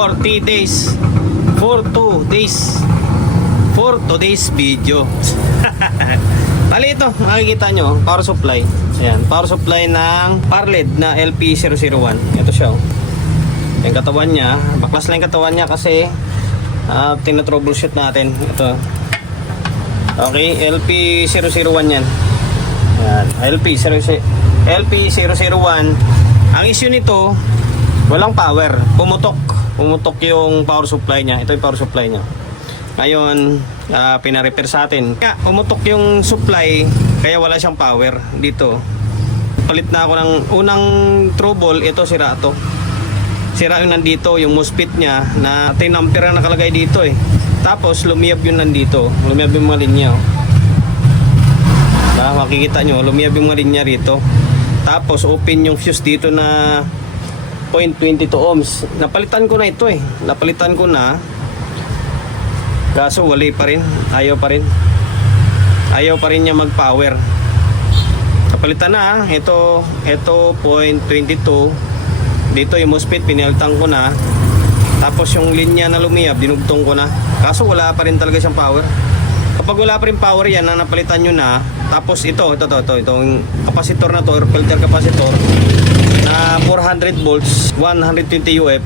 40 days. For 2 days. For today's video. Bali ito, makikita nyo, power supply. Ayan, power supply ng Parled na LP001. Ito siya. Yung katawan niya, baklas lang yung katawan niya kasi tinatroubleshoot natin. Ito. Okay, LP001 yan. Ayan, LP001. Ang issue nito, walang power. Pumutok yung power supply niya. Ito yung power supply niya. Ngayon, pina-repair sa atin. Kaya umutok yung supply, kaya wala siyang power dito. Palit na ako ng unang trouble, ito sira to. Sira yung nandito, yung MOSFET niya na 10 ampere na nakalagay dito eh. Tapos lumiyab yung nandito, lumiyab yung mga linya. Makikita nyo, lumiyab yung mga linya rito. Tapos open yung fuse dito na 0.22 ohms. Napalitan ko na ito eh. Napalitan ko na. Kaso wali pa rin. Ayaw pa rin. Ayaw pa rin niya mag-power. Napalitan na. Ito 0.22. Dito yung MOSFET pinalitan ko na. Tapos yung linya na lumiyab, dinugtong ko na. Kaso wala pa rin talaga siyang power. Kapag wala pa rin power yan, na napalitan nyo na. Tapos itong kapasitor na to, filter capacitor na 400 volts, 120 UF.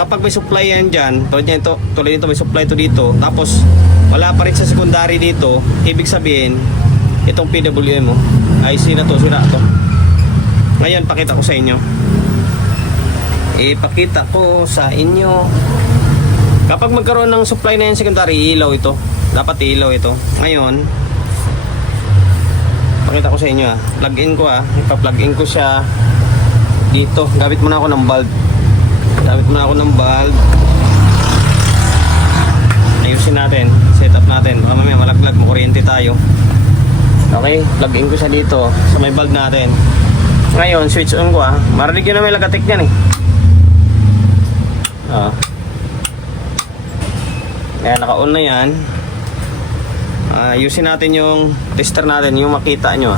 Kapag may supply yan dyan, tulad nito may supply to dito, tapos wala pa rin sa secondary dito, ibig sabihin itong PWM IC na to, sira to. Ngayon pakita ko sa inyo, ipakita ko sa inyo. Kapag magkaroon ng supply na yan secondary, ilaw ito, dapat ilaw ito. Ngayon pakita ko sa inyo, plug in ko, ipa-plug in ko siya dito. Gamit muna ako ng bulb. Ayusin natin, set up natin. Baka mamaya malaglag, makuryente tayo. Okay, plug in ko siya dito sa may bulb natin. Ngayon, switch on ko. Marinig yun na may lagatik yan eh. Ayan, naka-on na yan. Ayusin natin yung tester natin, yung makita nyo.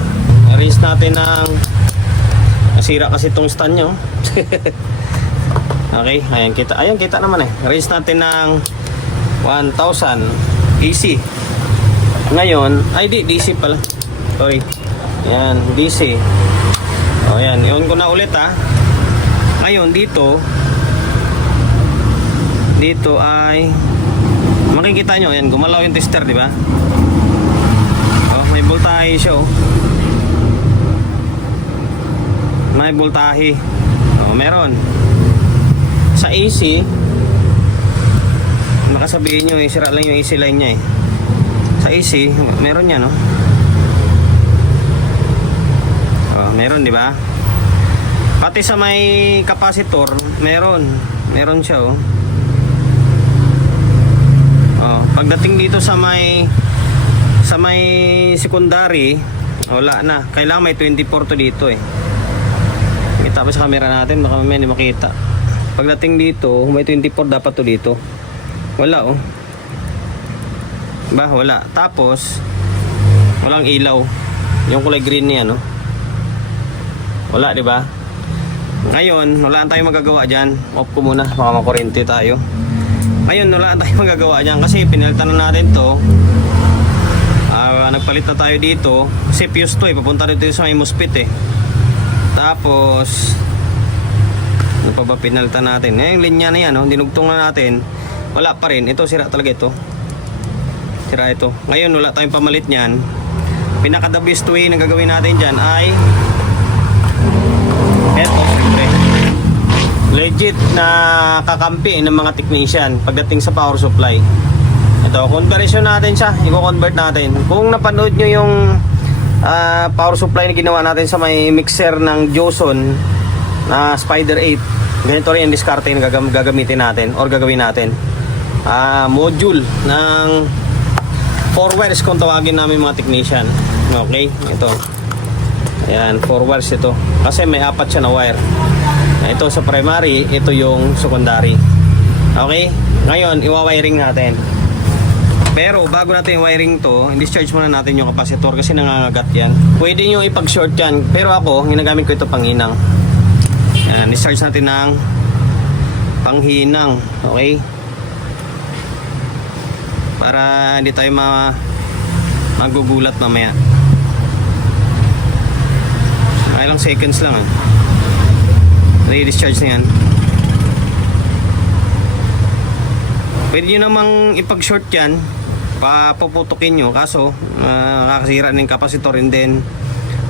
Rinse natin ng nasira kasi itong stand nyo. Okay, ayan kita naman eh. Rinse natin ng 1000 AC. Ngayon, DC pala. Sorry. Ayan, DC. O ayan, i-on ko na ulit Ngayon dito ay makikita nyo, ayan, gumalaw yung tester, di ba? May voltahe siya May voltahe. Meron. Sa AC, makasabihin nyo, sira lang yung AC line niya eh. Sa AC, meron yan meron, di ba? Pati sa may capacitor, meron siya pagdating dito sa may secondary, wala na. Kailangan may 24 to dito eh. Kita pa sa camera natin, baka may makita. Pagdating dito, may 24 dapat to dito. Wala wala. Tapos walang ilaw. Yung kulay green niya wala, di ba? Ngayon, wala tayong magagawa diyan. Off ko muna, baka makuryente tayo. Ngayon, wala tayong magagawa diyan kasi pinalitan na natin to. Nagpalit na tayo dito kasi fuse to papunta dito sa may MOSFET Tapos ano pa ba pinalitan natin? Yung linya na yan dinugtong na natin, wala pa rin. Ito sira talaga ito. Sira ito. Ngayon wala tayong pamalit niyan. Pinaka the best way na gagawin natin dyan ay eto, siyempre legit na kakampi ng mga technician pagdating sa power supply. Ito, conversion natin siya. I-convert natin. Kung napanood nyo yung power supply na ginawa natin sa may mixer ng Joson na Spider 8, ganito rin yung diskarte na gagamitin natin or gagawin natin. Module ng 4 wires kung tawagin namin mga technician. Okay, ito. Ayan, 4 wires ito. Kasi may 4 siya na wire. Ito sa primary, ito yung secondary. Okay, ngayon iwa-wiring natin. Pero bago natin yung wiring to, discharge muna natin yung capacitor kasi nangangagat yan. Pwede nyo ipag-short yan, pero ako, ginagamit ko ito panginang. Ayan, discharge natin ng panghinang, okay? Para hindi tayo magugulat mamaya. Ilang seconds lang re-discharge na yan. Pwede nyo namang ipag-short yan, papuputukin nyo, kaso nakakasira ng capacitor and then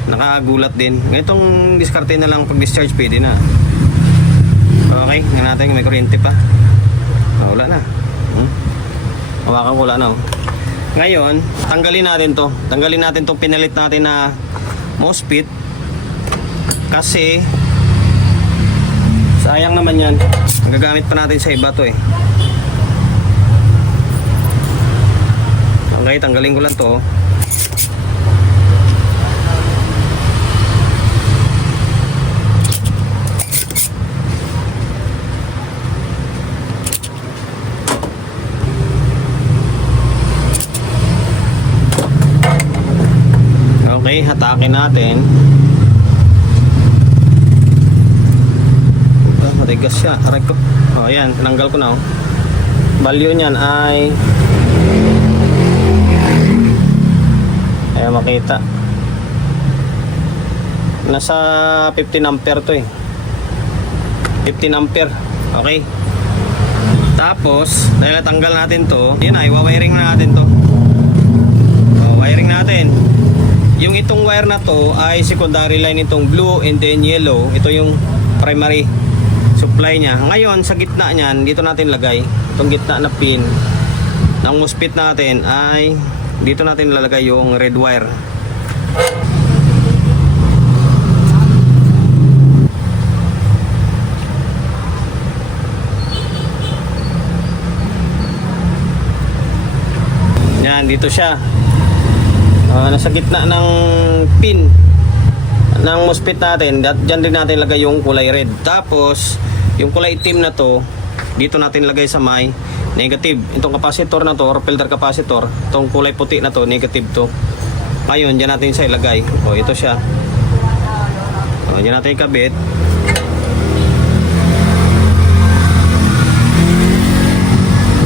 nakagulat din. Ganitong diskarte na lang pag discharge, pwede na. Okay, nga natin may kuryente pa. Wala na. Hawakan ko, wala na. Ngayon, tanggalin natin to. Tanggalin natin tong pinalit natin na MOSFET. Kasi sayang naman yan. Gagamit pa natin sa iba to eh. Okay, tanggalin ko lang to. Okay, hatakin natin. Matigas siya. Aray ko. O, ayan. Tinanggal ko na. Value niyan ay ayaw makita. Nasa 15 ampere to eh. 15 ampere. Okay. Tapos, dahil natanggal natin to, yun na, iwa-wiring na natin to. O, wiring natin. Yung itong wire na to ay secondary line itong blue and then yellow. Ito yung primary supply niya. Ngayon sa gitna niyan, dito natin lagay itong gitna na pin ng MOSFET natin ay dito natin lalagay yung red wire. Yan, dito siya. Nasa gitna ng pin ng MOSFET natin, dyan din natin lagay yung kulay red. Tapos yung kulay itim na to, dito natin lagay sa may negative. Itong capacitor na to, or filter capacitor, itong kulay puti na to, negative to. Ngayon, dyan natin siya ilagay. O, ito siya. O, dyan natin ikabit.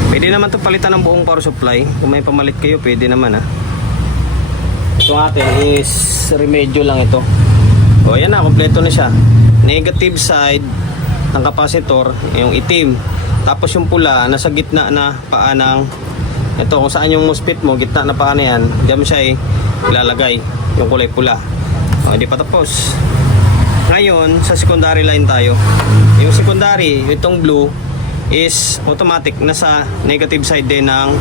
Pwede naman to palitan ng buong power supply. Kung may pamalit kayo, pwede naman Ito atin is remedyo lang ito. O yan na, kompleto na siya. Negative side ng capacitor, yung itim. Tapos yung pula, nasa gitna na paa ng ito, kung saan yung MOSFET mo, gitna na paa na yan, diyan mo siya ilalagay, yung kulay pula. O, hindi pa tapos. Ngayon, sa secondary line tayo. Yung secondary, itong blue, is automatic, nasa negative side din ng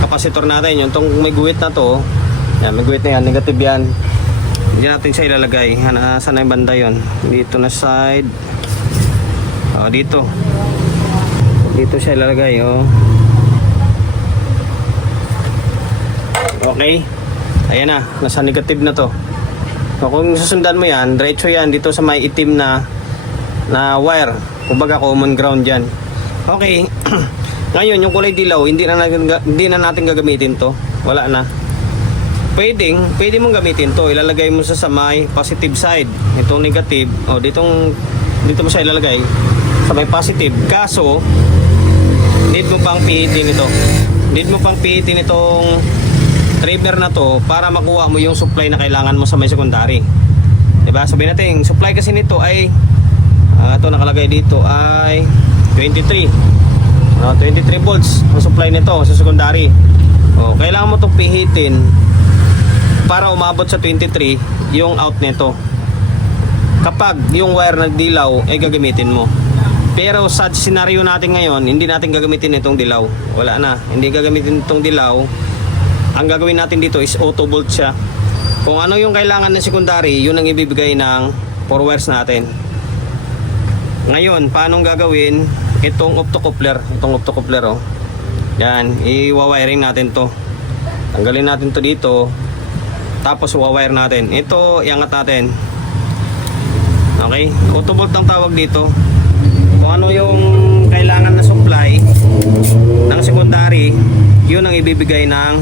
capacitor natin. Yung itong may guhit na to, yan, may guhit na yan, negative yan. Diyan natin siya ilalagay. Saan na yung banda yun? Dito na side. O, dito. Dito siya ilalagay, Okay. Ayan na, nasa negative na to. So, kung susundan mo yan, diretso yan dito sa may itim na wire. Kumbaga common ground yan. Okay. Ngayon, yung kulay dilaw, hindi na natin gagamitin to. Wala na. Pwede mong gamitin to. Ilalagay mo sa may positive side. Itong negative, dito mo siya ilalagay sa may positive. Kaso, need mo pang pihitin ito. Need mo pang pihitin itong trimmer na to para makuha mo yung supply na kailangan mo sa may secondary. Diba? Sabihin natin, supply kasi nito ay ito nakalagay dito ay 23 volts ang supply nito sa secondary. Kailangan mo itong pihitin para umabot sa 23 yung out nito. Kapag yung wire na dilaw ay gagamitin mo. Pero sa scenario natin ngayon, hindi natin gagamitin itong dilaw. Wala na, hindi gagamitin itong dilaw. Ang gagawin natin dito is auto volt siya. Kung ano yung kailangan ng secondary, yun ang ibibigay ng 4 wires natin. Ngayon, paano gagawin itong optocoupler? Itong optocoupler, yan, i-wiring natin to. Tanggalin natin to dito. Tapos wire natin. Ito, iangat natin. Okay? Auto volt ang tawag dito. Kung ano yung kailangan na supply ng secondary, yun ang ibibigay ng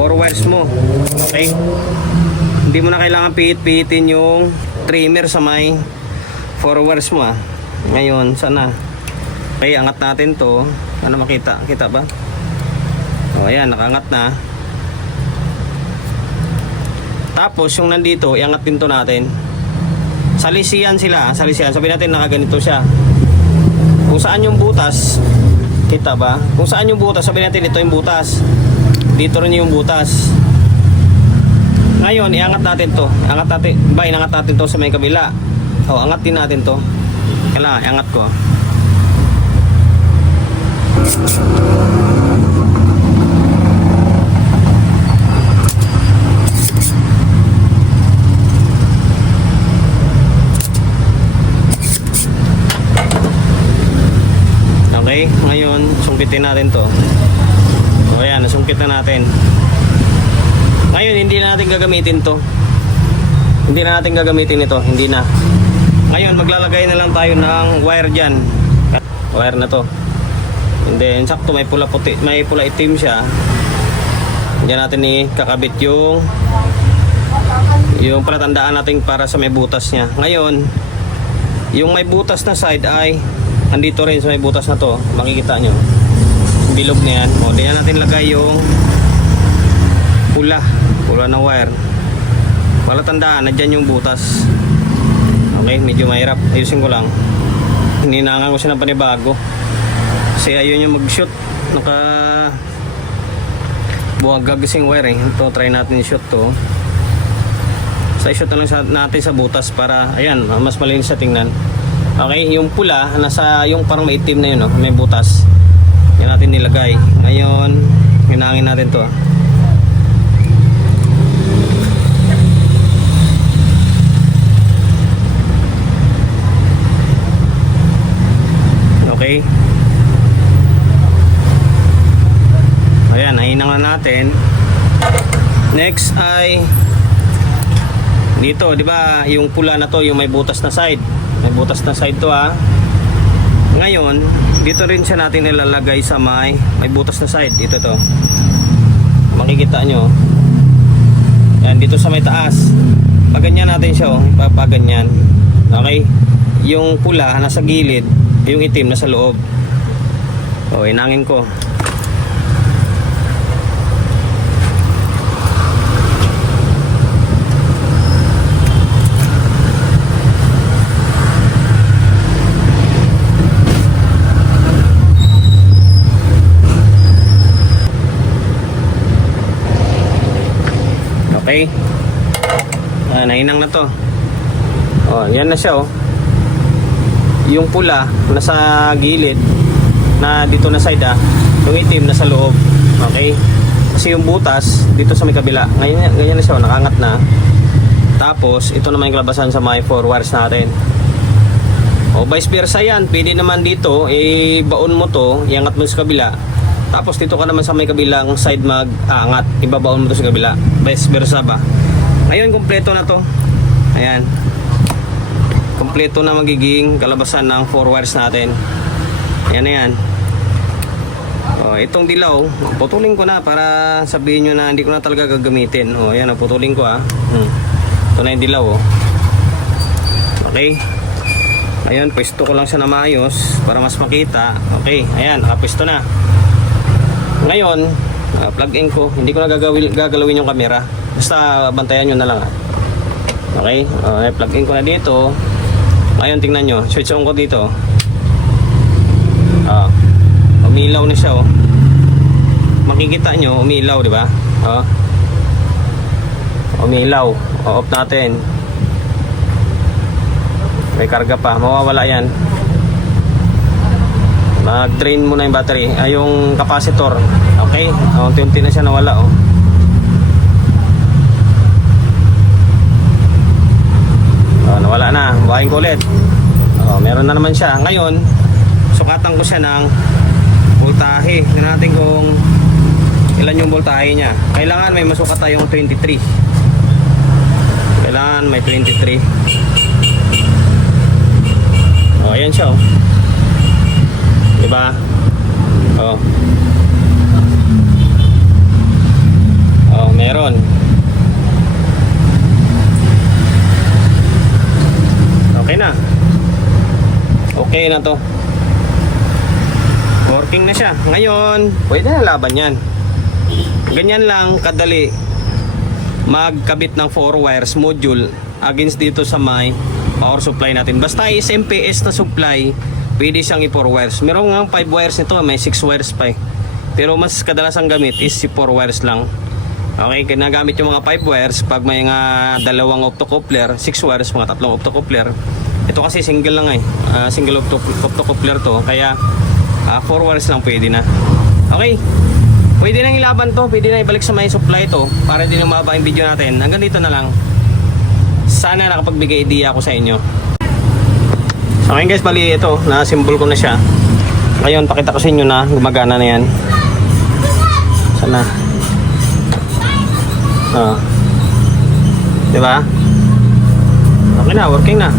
4 wires mo. Okay? Hindi mo na kailangan pihit-pihitin yung trimmer sa may 4 wires mo. Ngayon, sana Okay, angat natin to. Ano makita? Kita ba? O, ayan, nakaangat na. Tapos, yung nandito, iangat din to natin. Salisiyan sila, salisiyan. Sabihin natin nakaganito siya. Kung saan yung butas, kita ba? Kung saan yung butas, sabihin natin ito yung butas. Dito rin yung butas. Ngayon, iangat natin to. Angat natin, inangat natin to sa may kabila. O, angat din natin to. Kailangan, iangat ko. Okay, ngayon sungkitin natin to. O ayan, nasungkit na natin. Ngayon hindi na natin gagamitin to. Hindi na natin gagamitin ito, hindi na. Ngayon maglalagay na lang tayo ng wire dyan. Wire na to. And then sakto may pula puti, may pula itim siya. Diyan natin kakabit yung palatandaan natin para sa may butas niya. Ngayon, yung may butas na side ay andito rin sa may butas na to. Makikita nyo yung bilog na yan. O, diyan natin lagay yung pula ng wire. Palatandaan, nandyan yung butas. Okay, medyo mahirap. Ayusin ko lang. Hininangan ko siya ng panibago. Kasi ayun yung mag-shoot. Buwag gagising wire eh. Ito, try natin shoot to. So, shoot na lang natin sa butas para, ayan, mas malinis sa tingnan. Okay, yung pula, nasa yung parang maitim na yun, no? May butas. Yan natin nilagay. Ngayon, hinangin natin to. Okay. Ayan, nahinang na natin. Next ay dito, di ba, yung pula na to, yung may butas na side. May butas na side to ha. Ngayon, dito rin siya natin ilalagay sa may butas na side. Ito to. Makikita nyo. Yan, dito sa may taas. Paganyan natin siya, oh. Papaganyan. Okay? Yung pula nasa gilid, yung itim nasa loob. O, inangin ko. Okay. Nainang na to. Oh, yan na siya oh. Yung pula nasa gilid na dito na side ah. Yung itim nasa loob. Okay? Kasi yung butas dito sa may kabila. Ngayon ganyan na siya, oh, nakaangat na. Tapos ito naman yung kalabasan sa may 4 wires natin. O vice versa yan. Pwede naman dito baon mo to, iangat mo sa kabila. Tapos dito ka naman sa may kabilang side mag-aangat. Ibabaon mo to sa kabila. Vice versa ba? Ngayon, kompleto na to. Ayan. Kompleto na magiging kalabasan ng 4 wires natin. Ayan na yan. O, itong dilaw, putulin ko na para sabihin nyo na hindi ko na talaga gagamitin. O, ayan, putulin ko Ito na yung dilaw. Okay. Ayan, pwesto ko lang siya na maayos para mas makita. Okay, ayan, nakapwesto na. Ngayon, plug in ko. Hindi ko na gagalawin yung camera. Basta bantayan nyo na lang. Okay, plug in ko na dito. Ngayon, tingnan nyo. Switch on ko dito. Umilaw na siya. Makikita nyo, umilaw, di ba? Umilaw. Off natin. May karga pa. Mawawala yan. Mag-drain muna yung battery, yung capacitor. Okay, unti-unti na siya nawala nawala na, buhayin ko ulit. Meron na naman siya. Ngayon, sukatan ko siya ng voltahe. Tingnan natin kung ilan yung voltahe niya. Kailangan may masukat tayong 23. Kailangan may 23. Ayan siya diba? Meron. Okay na. Okay na to. working na siya. Ngayon, pwede na laban yan. Ganyan lang kadali magkabit ng 4 wires module against dito sa may power supply natin. Basta SMPS na supply, pwede siyang i-4 wires. Meron nga 5 wires nito, may 6 wires pa eh. Pero mas kadalasang gamit is si 4 wires lang. Okay, ginagamit yung mga 5 wires pag may nga dalawang optocoupler, 6 wires, mga tatlong optocoupler. Ito kasi single lang eh. Single optocoupler to, kaya 4 wires lang pwede na. Okay. Pwede nang ilaban to, pwede na ibalik sa may supply to para hindi na mababa yung video natin. Hanggang dito na lang. Sana nakapagbigay idea ako sa inyo. So ngayon guys, bali ito, na-symbol ko na siya. Ngayon, pakita ko sa inyo na gumagana na yan. Sana. Diba? Okay na, working na.